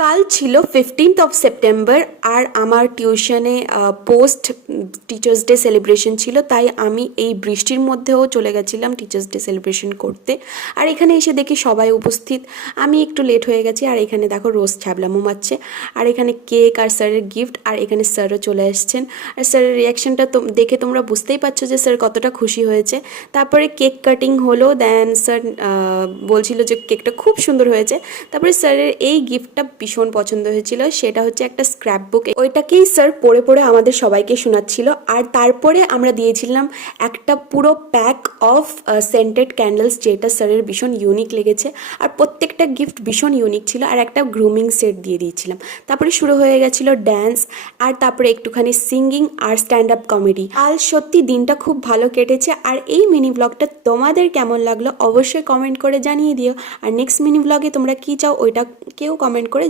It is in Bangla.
কাল ছিল 15th সেপ্টেম্বর আর আমার টিউশনে পোস্ট টিচার্স ডে সেলিব্রেশন ছিল, তাই আমি এই বৃষ্টির মধ্যেও চলে গেছিলাম টিচার্স ডে সেলিব্রেশন করতে। আর এখানে এসে দেখি সবাই উপস্থিত, আমি একটু লেট হয়ে গেছি। আর এখানে দেখো রোজ ছ্যাবলা মোমাচ্ছে, আর এখানে কেক আর স্যারের গিফট, আর এখানে স্যারও চলে এসছেন। আর স্যারের রিয়াকশনটা তো দেখে তোমরা বুঝতেই পারছো যে স্যার কতটা খুশি হয়েছে। তারপরে কেক কাটিং হলো, দেন স্যার বলছিল যে কেকটা খুব সুন্দর হয়েছে। তারপরে স্যারের এই গিফটটা ভীষণ পছন্দ হয়েছিল, সেটা হচ্ছে একটা স্ক্র্যাপ বুক। ওইটাকেই স্যার পড়ে পড়ে আমাদের সবাইকে শোনাচ্ছিল। আর তারপরে আমরা দিয়েছিলাম একটা পুরো প্যাক অফ সেন্টেড ক্যান্ডেলস, যেটা স্যারের ভীষণ ইউনিক লেগেছে। আর প্রত্যেকটা গিফট ভীষণ ইউনিক ছিল। আর একটা গ্রুমিং সেট দিয়ে দিয়েছিলাম। তারপরে শুরু হয়ে গেছিলো ড্যান্স, আর তারপরে একটুখানি সিঙ্গিং আর স্ট্যান্ড আপ কমেডি। আর সত্যি দিনটা খুব ভালো কেটেছে। আর এই মিনি ব্লগটা তোমাদের কেমন লাগলো অবশ্যই কমেন্ট করে জানিয়ে দিও। আর নেক্সট মিনি ব্লগে তোমরা কী চাও ওইটা কেউ কমেন্ট করে